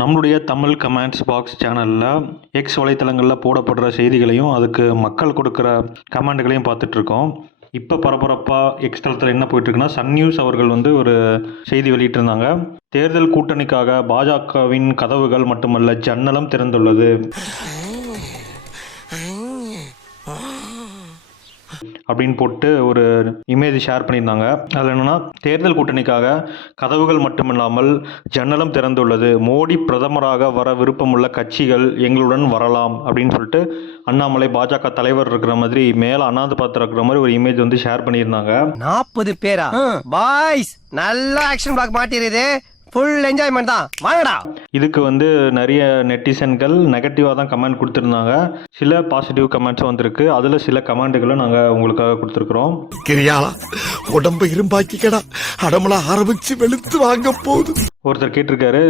நம்மளுடைய Tamil comments box சேனலில் X வலைத்தளங்களில் போடப்படுற செய்திகளையும் அதுக்கு மக்கள் கொடுக்குற கமெண்ட்டுகளையும் பார்த்துட்ருக்கோம். இப்போ பரபரப்பாக எக்ஸ் தளத்தில் என்ன போயிட்டுருக்குன்னா, சன் நியூஸ் அவர்கள் ஒரு செய்தி வெளியிட்டிருந்தாங்க. தேர்தல் கூட்டணிக்காக பாஜகவின் கதவுகள் மட்டுமல்ல ஜன்னலும் திறந்துள்ளது அப்படின்னு போட்டு ஒரு இமேஜ் ஷேர் பண்ணியிருந்தாங்க. அதில் என்னென்னா, தேர்தல் கூட்டணிக்காக கதவுகள் மட்டுமில்லாமல் ஜன்னலும் திறந்துள்ளது, மோடி பிரதமராக வர விருப்பமுள்ள கட்சிகள் எங்களுடன் வரலாம் அப்படின்னு சொல்லிட்டு அண்ணாமலை பாஜக தலைவர் இருக்கிற மாதிரி மேலே அண்ணாந்து பார்த்து இருக்கிற மாதிரி ஒரு இமேஜ் ஷேர் பண்ணியிருந்தாங்க. 40 பேரா பாய்ஸ், நல்ல ஆக்ஷன் பிளாக் மாட்டிருது, ஃபுல் என்ஜாய்மெண்ட் தான், வாங்கடா. இதுக்கு நிறைய நெட்டிசன்கள் நெகட்டிவாக தான் கமெண்ட் கொடுத்துருந்தாங்க. சில பாசிட்டிவ் கமெண்ட்ஸும் வந்திருக்கு. அதில் சில கமெண்ட்டுகளை நாங்கள் உங்களுக்காக கொடுத்துருக்குறோம். கிரியாளா உடம்பு இரும்பாக்கிக்கடா, அடமலா ஆரம்பிச்சு வெளுத்து வாங்க போகுது. ஒருத்தர் கேட்டிருக்காரு,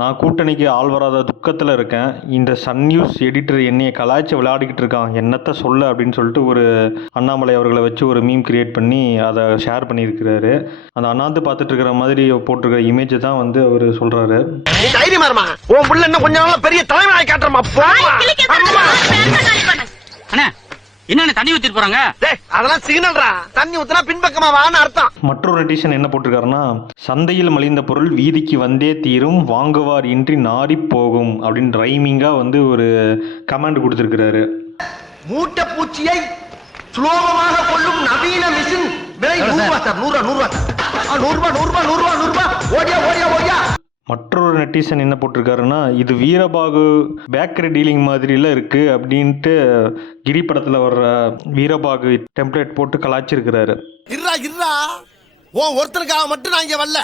நான் கூட்டணிக்கு ஆள் வராத துக்கத்தில் இருக்கேன், இந்த சன் நியூஸ் எடிட்டர் என்னையை கலாய்ச்சி விளையாடிக்கிட்டு இருக்கான், என்னத்தை சொல்ல அப்படின்னு சொல்லிட்டு ஒரு அண்ணாமலை அவர்களை வச்சு ஒரு மீம் கிரியேட் பண்ணி அதை ஷேர் பண்ணியிருக்கிறாரு. அந்த அண்ணாந்து பார்த்துட்டு இருக்கிற மாதிரி போட்டிருக்கிற இமேஜ் தான் அவர் சொல்கிறாரு. என்ன தண்ணி ஊத்திட்டு போறாங்க? அதெல்லாம் சிக்னல்ரா, தண்ணி ஊத்துனா பின்பக்கமா வான்னு அர்த்தம். மற்றொரு நெட்டிசன் என்ன போட்டிருக்காருன்னா, சந்தையில் மலிந்த பொருள் வீதிக்கு வந்தே தீரும், வாங்குவார் இன்றி நாரி போகும் அப்படின்னு ரைமிங்கா ஒரு கமெண்ட் கொடுத்திருக்கிறாரு. மூட்டை பூச்சியை சுலோகமாக கொள்ளும் நவீன மிஷின் விலை 100 ரூபாய் சார், 100 ரூபாய், ஓடியா. மற்றொரு நெட்டிசன் என்ன போட்டிருக்காருன்னா, இது வீரபாகு பேக்கரி டீலிங் மாதிரிலாம் இருக்குது அப்படின்ட்டு கிரி படத்தில் வர்ற வீரபாகு டெம்ப்ளேட் போட்டு கலாய்ச்சிருக்கிறாரு. இருடா ஒருத்தருக்காக மட்டும் நான் இங்க வரல,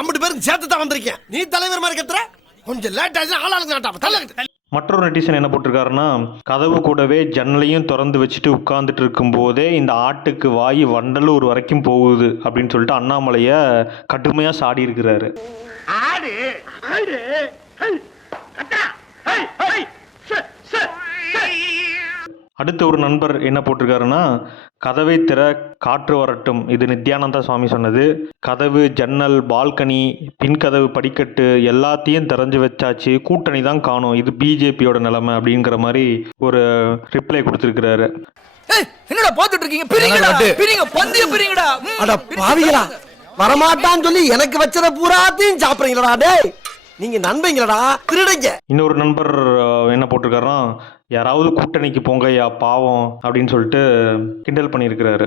50 பேருக்கு சேர்த்து தான் வந்திருக்கேன். நீ தலைவர் மாதிரி கத்துற, கொஞ்சம் லேட் ஆச்சு, ஆளாளுங்க. மற்றொரு நெட்டிசன் என்ன போட்டிருக்காருன்னா, கதவு கூடவே ஜன்னலையும் திறந்து வச்சுட்டு உட்கார்ந்துட்டு இருக்கும் போதே இந்த ஆட்டுக்கு வாய் வண்டலூர் வரைக்கும் போகுது அப்படின்னு சொல்லிட்டு அண்ணாமலையை கடுமையாக சாடி இருக்கிறாரு. அடுத்த ஒரு நண்பர் என்ன போட்டிருக்காருன்னா, கதவை திற காற்று வரட்டும், இது நித்யானந்தா சுவாமி சொன்னது. கதவு ஜன்னல் பால்கனி பின்கதவு படிக்கட்டு எல்லாத்தையும் திறந்து வச்சாச்சு, கூட்டணி தான் காணும், இது பிஜேபியோட நிலைமை அப்படிங்கிற மாதிரி ஒரு ரிப்ளை கொடுத்திருக்கிறாரு. என்னடா பாத்துட்டு இருக்கீங்க? பிரிங்க பந்திய பிரிங்கடா. அட பாவிகளா, வரமாட்டான்னு சொல்லி எனக்கு வச்சத பூராத்தையும் சாப்பிடுறீங்களா டேய், நீங்க நண்பங்களடா, திருடுங்க. இன்னொரு நண்பர் என்ன போட்டிருக்காருன்னா, யாராவது கூட்டணிக்கு போங்கய்யா பாவம் அப்படின்னு சொல்லிட்டு கிண்டல் பண்ணியிருக்கிறாரு.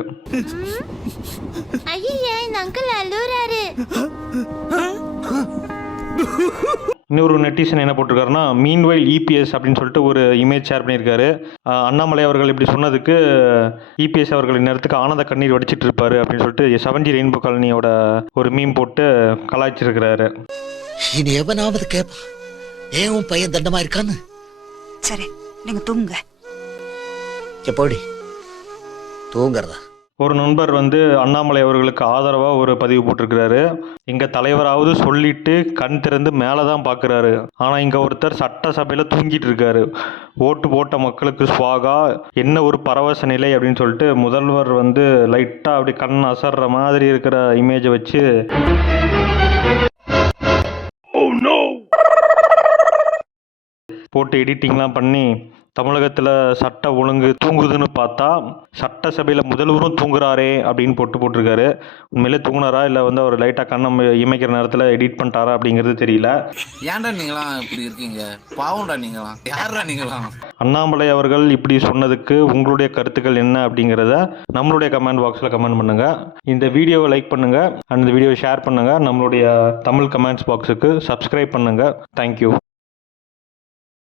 இன்னொரு நெட்டிசன் என்ன போட்டிருக்காருன்னா, மீன்வைல் இபிஎஸ் அப்படின்னு சொல்லிட்டு ஒரு இமேஜ் ஷேர் பண்ணியிருக்காரு. அண்ணாமலை அவர்கள் இப்படி சொன்னதுக்கு இபிஎஸ் அவர்கள் இந்நேரத்துக்கு ஆனந்த கண்ணீர் வடிச்சிட்டு இருப்பாரு அப்படின்னு சொல்லிட்டு 70 ரெயின்போ காலனியோட ஒரு மீம் போட்டு கலாய்ச்சிருக்கிறாரு. இனி எவனாவது கேப்பா, ஏன் உன் பையன் தண்டமா இருக்கான்னு? சரி, நீங்க தூங்குங்க. எப்படி தூங்குறதா? ஒரு நண்பர் அண்ணாமலை அவர்களுக்கு ஆதரவாக ஒரு பதிவு போட்டிருக்கிறாரு. எங்கள் தலைவராவது சொல்லிட்டு கண் திறந்து மேலே தான் பார்க்குறாரு, ஆனால் இங்கே ஒருத்தர் சட்டசபையில் தூங்கிட்டு இருக்காரு, ஓட்டு போட்ட மக்களுக்கு ஸ்வாகா, என்ன ஒரு பரவச நிலை அப்படின்னு சொல்லிட்டு முதல்வர் லைட்டாக அப்படி கண் அசர்ற மாதிரி இருக்கிற இமேஜை வச்சு போட்டு எடிட்டிங்லாம் பண்ணி தமிழகத்தில் சட்ட ஒழுங்கு தூங்குதுன்னு பார்த்தா சட்டசபையில் முதல்வரும் தூங்குறாரே அப்படின்னு போட்டிருக்காரு. உண்மையிலே தூங்குனாரா இல்லை அவர் லைட்டாக கண்ணம் இமைக்கிற நேரத்தில் எடிட் பண்ணிட்டாரா அப்படிங்கிறது தெரியல. ஏன்டா நீங்களாம் இப்படி இருக்கீங்க? பாவம்டா நீங்களாம், யாரா நீங்களாம்? அண்ணாமலை அவர்கள் இப்படி சொன்னதுக்கு உங்களுடைய கருத்துக்கள் என்ன அப்படிங்கிறத நம்மளுடைய கமெண்ட் பாக்ஸில் கமெண்ட் பண்ணுங்கள். இந்த வீடியோவை லைக் பண்ணுங்கள், அந்த வீடியோவை ஷேர் பண்ணுங்கள். நம்மளுடைய தமிழ் கமெண்ட்ஸ் பாக்ஸுக்கு சப்ஸ்கிரைப் பண்ணுங்கள். தேங்க்யூ.